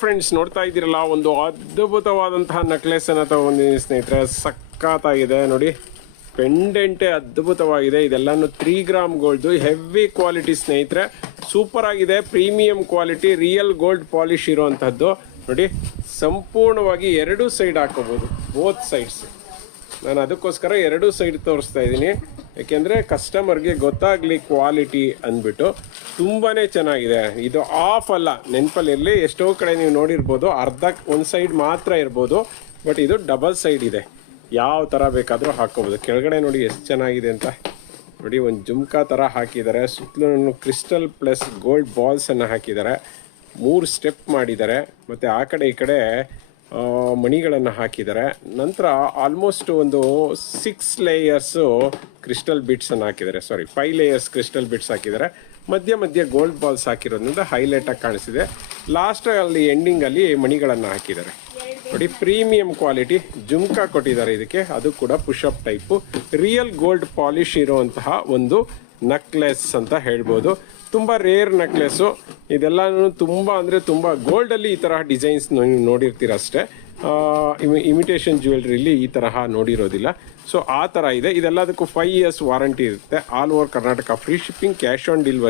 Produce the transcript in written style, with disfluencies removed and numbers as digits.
Friends, ನೋಡ್ತಾ ಇದ್ದೀರಲ್ಲ, ಒಂದು ಅದ್ಭುತವಾದಂತಹ ನೆಕ್ಲೆಸ್ ಅನ್ನ ತಗೊಂಡಿದ್ದೀನಿ ಸ್ನೇಹಿತರೆ. ಸಖತ್ತಾಗಿದೆ ನೋಡಿ, ಪೆಂಡೆಂಟೇ ಅದ್ಭುತವಾಗಿದೆ. ಇದೆಲ್ಲಾನು 3 ಗ್ರಾಮ್ ಗೋಲ್ಡ್, ಹೆವಿ ಕ್ವಾಲಿಟಿ ಸ್ನೇಹಿತರೆ. ಸೂಪರ್ ಆಗಿದೆ, premium quality, real gold polish ಇರುವಂತಹದ್ದು ನೋಡಿ. ಸಂಪೂರ್ಣವಾಗಿ 2 ಸೈಡ್ ಹಾಕೋಬಹುದು, ಬೋತ್ ಸೈಡ್ಸ್. ನಾನು ಅದಕ್ಕೋಸ್ಕರ 2 ಸೈಡ್ ತೋರಿಸ್ತಾ ಇದ್ದೀನಿ, ಯಾಕೆಂದರೆ ಕಸ್ಟಮರ್ಗೆ ಗೊತ್ತಾಗಲಿ ಕ್ವಾಲಿಟಿ ಅಂದ್ಬಿಟ್ಟು. ತುಂಬಾ ಚೆನ್ನಾಗಿದೆ. ಇದು ಆಫ್ ಅಲ್ಲ, ನೆನಪಲ್ಲಿರಲಿ. ಎಷ್ಟೋ ಕಡೆ ನೀವು ನೋಡಿರ್ಬೋದು ಒಂದು ಸೈಡ್ ಮಾತ್ರ ಇರ್ಬೋದು, ಬಟ್ ಇದು ಡಬಲ್ ಸೈಡ್ ಇದೆ. ಯಾವ ಥರ ಬೇಕಾದರೂ ಹಾಕ್ಕೋಬೋದು. ಕೆಳಗಡೆ ನೋಡಿ ಎಷ್ಟು ಚೆನ್ನಾಗಿದೆ ಅಂತ ನೋಡಿ. ಒಂದು ಜುಮ್ಕಾ ಥರ ಹಾಕಿದ್ದಾರೆ, ಸುತ್ತಲೂ ಕ್ರಿಸ್ಟಲ್ ಪ್ಲಸ್ ಗೋಲ್ಡ್ ಬಾಲ್ಸನ್ನು ಹಾಕಿದ್ದಾರೆ. 3 ಸ್ಟೆಪ್ ಮಾಡಿದ್ದಾರೆ, ಮತ್ತು ಆ ಕಡೆ ಈ ಕಡೆ ಮಣಿಗಳನ್ನು ಹಾಕಿದ್ದಾರೆ. ನಂತರ ಆಲ್ಮೋಸ್ಟ್ ಒಂದು 6 ಲೇಯರ್ಸು ಕ್ರಿಸ್ಟಲ್ ಬಿಟ್ಸನ್ನು ಹಾಕಿದ್ದಾರೆ. 5 ಲೇಯರ್ಸ್ ಕ್ರಿಸ್ಟಲ್ ಬಿಟ್ಸ್ ಹಾಕಿದ್ದಾರೆ. ಮಧ್ಯೆ ಗೋಲ್ಡ್ ಬಾಲ್ಸ್ ಹಾಕಿರೋದ್ರಿಂದ ಹೈಲೈಟಾಗಿ ಕಾಣಿಸಿದೆ. ಲಾಸ್ಟಲ್ಲಿ ಎಂಡಿಂಗಲ್ಲಿ ಮಣಿಗಳನ್ನು ಹಾಕಿದ್ದಾರೆ ನೋಡಿ. ಪ್ರೀಮಿಯಂ ಕ್ವಾಲಿಟಿ ಜುಮ್ಕಾ ಕೊಟ್ಟಿದ್ದಾರೆ ಇದಕ್ಕೆ, ಅದು ಕೂಡ push-up type. Real gold polish ಇರುವಂತಹ ಒಂದು ನೆಕ್ಲೆಸ್ ಅಂತ ಹೇಳ್ಬೋದು. ತುಂಬ ರೇರ್ ನೆಕ್ಲೆಸ್ಸು ಇದೆಲ್ಲನೂ. ತುಂಬ ಅಂದರೆ ತುಂಬ ಗೋಲ್ಡಲ್ಲಿ ಈ ತರಹ ಡಿಸೈನ್ಸ್ ನೀವು ನೋಡಿರ್ತೀರ ಅಷ್ಟೇ. ಇಮಿಟೇಷನ್ ಜ್ಯುವೆಲ್ರಿಲಿ ಈ ತರಹ ನೋಡಿರೋದಿಲ್ಲ. ಸೊ ಆ ಥರ ಇದೆ. ಇದೆಲ್ಲದಕ್ಕೂ 5 years ವಾರಂಟಿ ಇರುತ್ತೆ. All over Karnataka free shipping, cash on delivery.